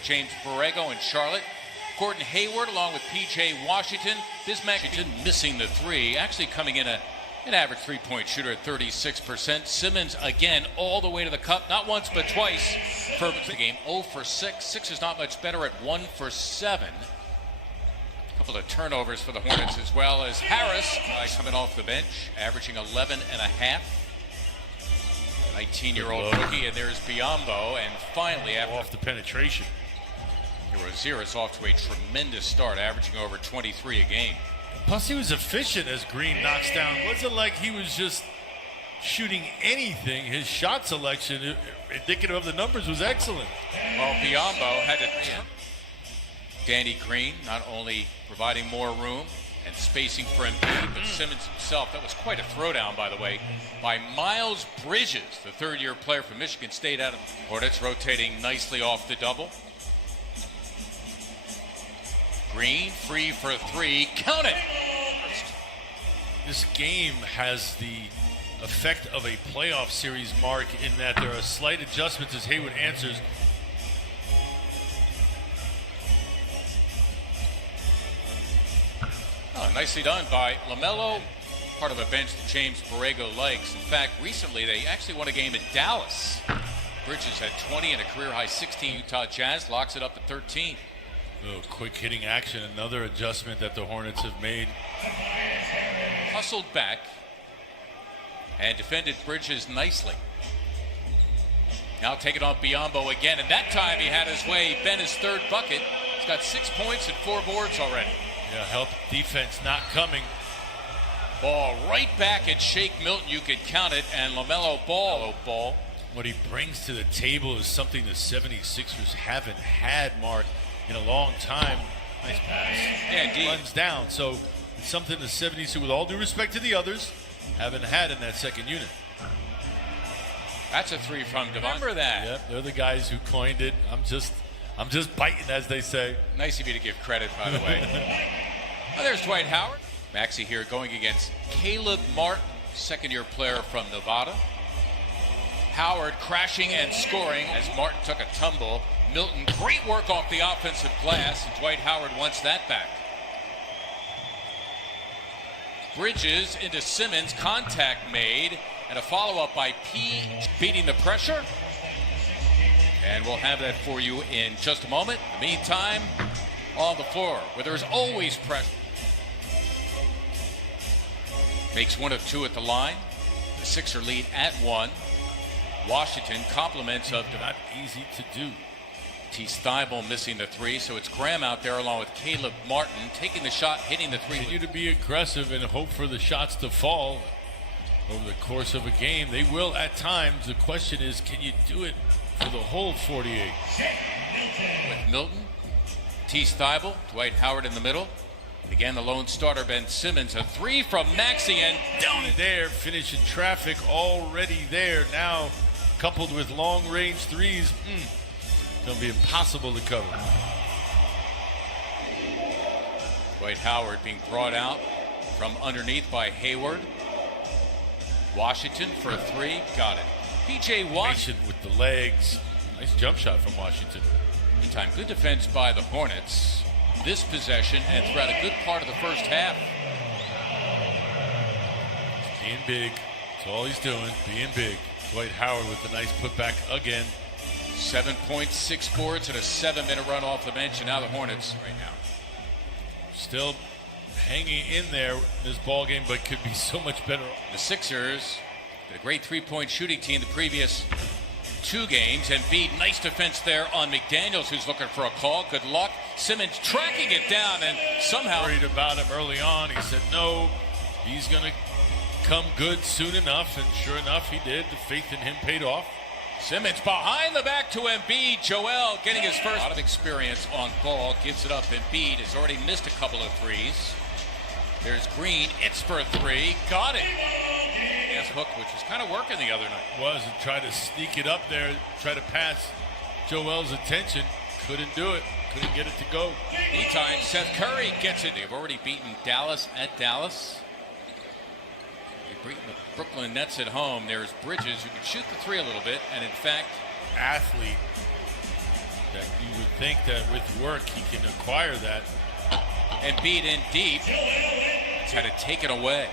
for James Borrego in Charlotte. Gordon Hayward along with P.J. Washington. Bismack missing the three, actually coming in an average three-point shooter at 36%. Simmons again all the way to the cup, not once but twice. For the game, 0 for 6. 6 is not much better at 1 for 7. A couple of turnovers for the Hornets, as well as Harris coming off the bench, averaging 11 and a half. 19-year-old rookie, and there's Biyombo, and finally after off the penetration. Rozier's off to a tremendous start, averaging over 23 a game. Plus, he was efficient as Green knocks down. Wasn't like he was just shooting anything. His shot selection, indicative of the numbers, was excellent. Well, Biyombo had to. Danny Green not only providing more room and spacing for Embiid, but Simmons himself. That was quite a throwdown, by the way, by Miles Bridges, the third-year player from Michigan State. Out of Hornets rotating nicely off the double. Green free for three. Count it. This game has the effect of a playoff series, Mark, in that there are slight adjustments as Hayward answers. Oh, nicely done by LaMelo, part of a bench that James Borrego likes. In fact, recently they actually won a game at Dallas. Bridges had 20 and a career-high 16. Utah Jazz locks it up at 13. Oh, quick hitting action, another adjustment that the Hornets have made. Hustled back and defended Bridges nicely. Now take it on Biyombo again, and that time he had his way. Ben his third bucket. He's got 6 points and 4 boards already. Yeah, help defense not coming. Ball right back at Shake Milton. You could count it, and LaMelo Ball. What he brings to the table is something the 76ers haven't had, Mark, in a long time. Nice pass. Yeah, indeed. Runs down. So it's something the 76ers, with all due respect to the others, haven't had in that second unit. That's a three from Devon. Remember that. Yep, they're the guys who coined it. I'm just biting, as they say. Nice of you to give credit, by the way. Oh, there's Dwight Howard. Maxey here going against Caleb Martin, second-year player from Nevada. Howard crashing and scoring as Martin took a tumble. Milton, great work off the offensive glass, and Dwight Howard wants that back. Bridges into Simmons, contact made, and a follow-up by P, beating the pressure. And we'll have that for you in just a moment. In the meantime, on the floor, where there's always pressure. Makes 1 of 2 at the line. The Sixer lead at 1. Washington compliments of not easy to do. Thibault missing the three, so it's Graham out there along with Caleb Martin taking the shot, hitting the three. Continue to be aggressive and hope for the shots to fall over the course of a game. They will at times. The question is, can you do it for the whole 48? With Milton, Thibault, Dwight Howard in the middle. And again, the lone starter, Ben Simmons, a three from Maxey, and down it there, finishing traffic already there. Now, coupled with long-range threes, going to be impossible to cover. Dwight Howard being brought out from underneath by Hayward. Washington for a three, got it. P.J. Washington with the legs. Nice jump shot from Washington. Meantime, good defense by the Hornets. This possession and throughout a good part of the first half. Being big. That's all he's doing, being big. Dwight Howard with the nice putback again. 7 points, 6 boards, and a 7-minute run off the bench, and now the Hornets right now. Still hanging in there in this ball game, but could be so much better. The Sixers, a great three-point shooting team the previous 2 games. Embiid, nice defense there on McDaniels, who's looking for a call. Good luck. Simmons tracking it down, and somehow worried about him early on. He said no, he's going to come good soon enough, and sure enough, he did. The faith in him paid off. Simmons behind the back to Embiid. Joel getting his first. A lot of experience on ball, gives it up. Embiid has already missed a couple of threes. There's Green, it's for a three, got it. Yes, hook, which was kind of working the other night. Was, and tried to sneak it up there, try to pass Joel's attention. Couldn't do it, couldn't get it to go. Meantime, Seth Curry gets it. They've already beaten Dallas at Dallas. They've beaten the Brooklyn Nets at home. There's Bridges, who can shoot the three a little bit, and in fact, athlete. That you would think that with work he can acquire that. Embiid in deep. He's had it taken away.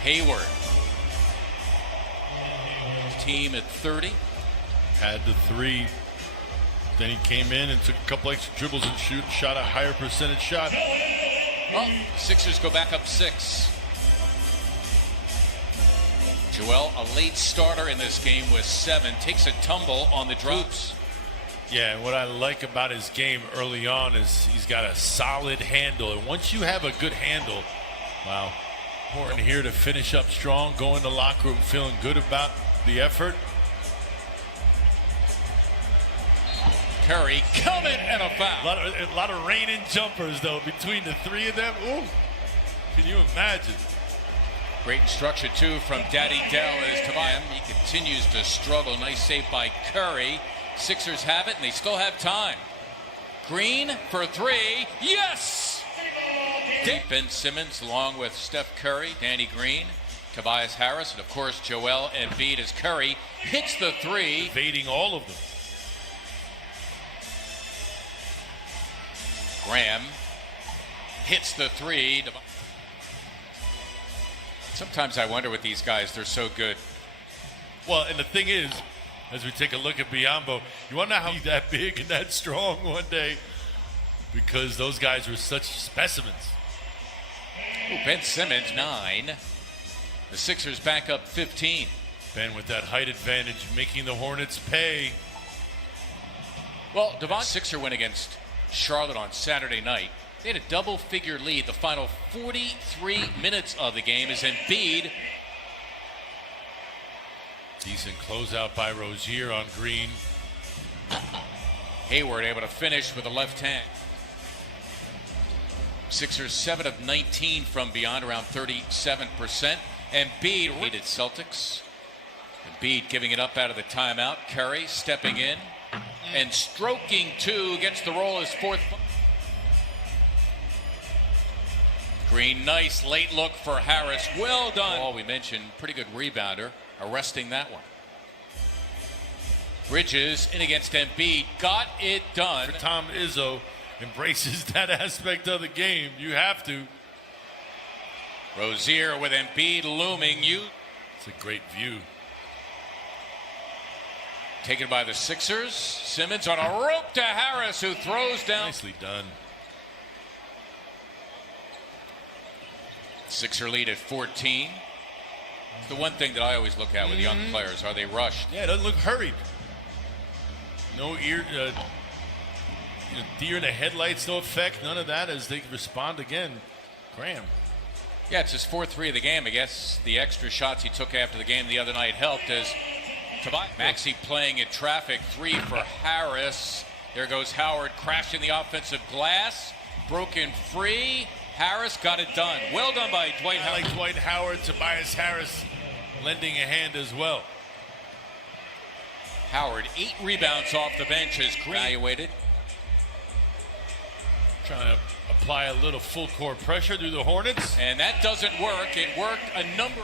Hayward. His team at 30. Had the three. Then he came in and took a couple extra dribbles and shot a higher percentage shot. Oh, Sixers go back up 6. Joel, a late starter in this game with 7, takes a tumble on the drops. Yeah, and what I like about his game early on is he's got a solid handle. And once you have a good handle, wow. Important here to finish up strong, go in the locker room feeling good about the effort. Curry coming and a foul. A lot of raining jumpers, though, between the three of them. Ooh, can you imagine? Great instruction, too, from Daddy Dell as Tobias. He continues to struggle. Nice save by Curry. Sixers have it, and they still have time. Green for 3. Yes! Ben Simmons, along with Steph Curry, Danny Green, Tobias Harris, and, of course, Joel Embiid as Curry hits the 3. Evading all of them. Graham hits the 3. Sometimes I wonder with these guys, they're so good. Well, and the thing is, as we take a look at Biyombo, you want to know how he's that big and that strong one day? Because those guys were such specimens. Ooh, Ben Simmons, 9. The Sixers back up 15. Ben with that height advantage, making the Hornets pay. Well, Devon Sixer went against Charlotte on Saturday night. They had a double-figure lead the final 43 minutes of the game as Embiid. Decent closeout by Rozier on Green. Hayward able to finish with the left hand. Sixers 7 of 19 from beyond, around 37%. Embiid hated Celtics. Embiid giving it up out of the timeout. Curry stepping in and stroking 2, gets the roll as 4th. Green, nice late look for Harris. Well done. Oh, we mentioned pretty good rebounder, arresting that one. Bridges in against Embiid, got it done. Tom Izzo embraces that aspect of the game. You have to. Rozier with Embiid looming. It's a great view. Taken by the Sixers. Simmons on a rope to Harris, who throws down. Nicely done. Sixer lead at 14. It's the one thing that I always look at with young players. Are they rushed? Yeah, it doesn't look hurried. No deer in the headlights, no effect, none of that as they respond again. Graham. Yeah, it's his 4th 3 of the game. I guess the extra shots he took after the game the other night helped as Maxey playing in traffic. 3 for Harris. There goes Howard crashing the offensive glass. Broken free. Harris got it done. Well done by Dwight Howard. I like Dwight Howard, Tobias Harris lending a hand as well. Howard, 8 rebounds off the bench as Green evaluated. Trying to apply a little full court pressure through the Hornets. And that doesn't work. It worked a number.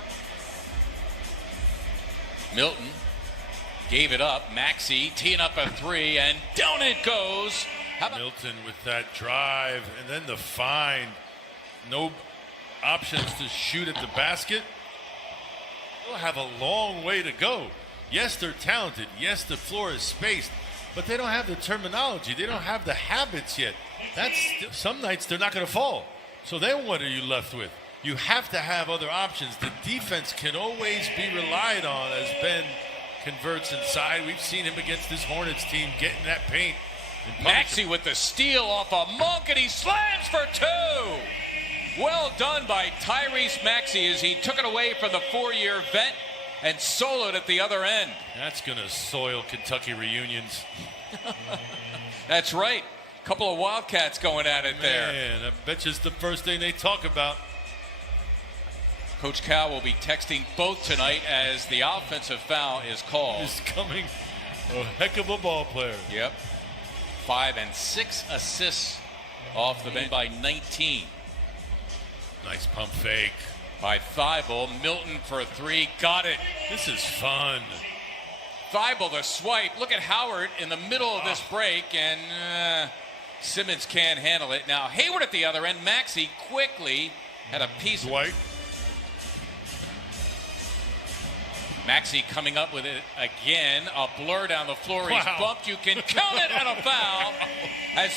Milton gave it up. Maxey teeing up a 3, and down it goes. Milton with that drive, and then the find. No options to shoot at the basket. They'll have a long way to go. Yes, they're talented. Yes, the floor is spaced, but they don't have the terminology. They don't have the habits yet. Some nights they're not going to fall. So then what are you left with? You have to have other options. The defense can always be relied on as Ben converts inside. We've seen him against this Hornets team getting that paint. Maxey with the steal off a Monk, and he slams for 2. Well done by Tyrese Maxey as he took it away from the 4-year vet and soloed at the other end. That's going to soil Kentucky reunions. That's right. Couple of Wildcats going at it there. Man, I bet you it's the first thing they talk about. Coach Cal will be texting both tonight as the offensive foul is called. He's coming a heck of a ball player. Yep. 5 and 6 assists off the bench by 19. Nice pump fake. By Thibault. Milton for 3. Got it. This is fun. Thibault the swipe. Look at Howard in the middle of this break, and Simmons can't handle it. Now Hayward at the other end. Maxey quickly had a piece. Dwight. Maxey coming up with it again. A blur down the floor. He's bumped. You can count it, and a foul. As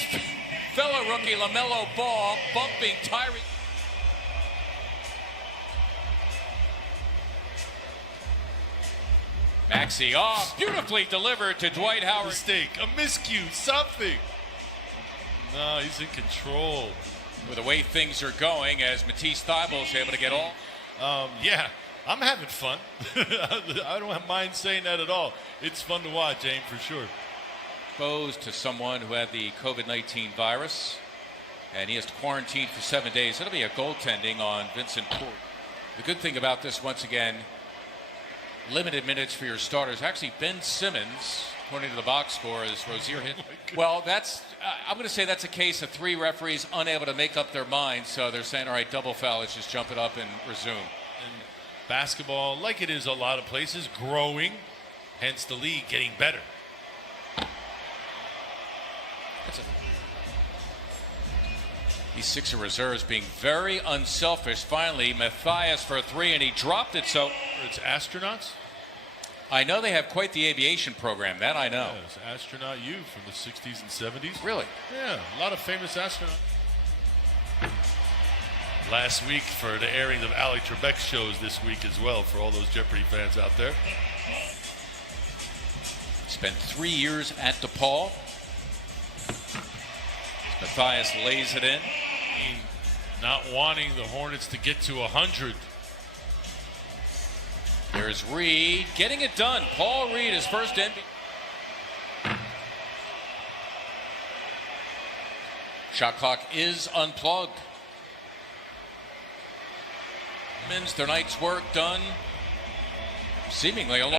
fellow rookie LaMelo Ball bumping Tyrese. Maxey off, beautifully delivered to Dwight Howard. Mistake, a miscue, something. No, he's in control. With the way things are going, as Matisse Thybulle's able to get all. Yeah, I'm having fun. I don't mind saying that at all. It's fun to watch, Aim, for sure. Exposed to someone who had the COVID-19 virus, and he has to quarantine for 7 days. It'll be a goaltending on Vincent Port. The good thing about this, once again, limited minutes for your starters. Actually, Ben Simmons, according to the box score, as Rozier hit. Well, that's I'm going to say that's a case of 3 referees unable to make up their minds. So they're saying, all right, double foul, let's just jump it up and resume. And basketball, like it is a lot of places, growing, hence the league getting better. These Sixer reserves being very unselfish. Finally, Matthias for a 3, and he dropped it. So it's astronauts. I know they have quite the aviation program. That I know. Yeah, it's Astronaut U from the 60s and 70s. Really? Yeah, a lot of famous astronauts. Last week for the airing of Ali Trebek's shows this week as well for all those Jeopardy fans out there. Spent 3 years at DePaul. Matthias lays it in. Not wanting the Hornets to get to 100. There's Reed getting it done. Paul Reed, his first NBA. Shot clock is unplugged. Their night's work done seemingly along.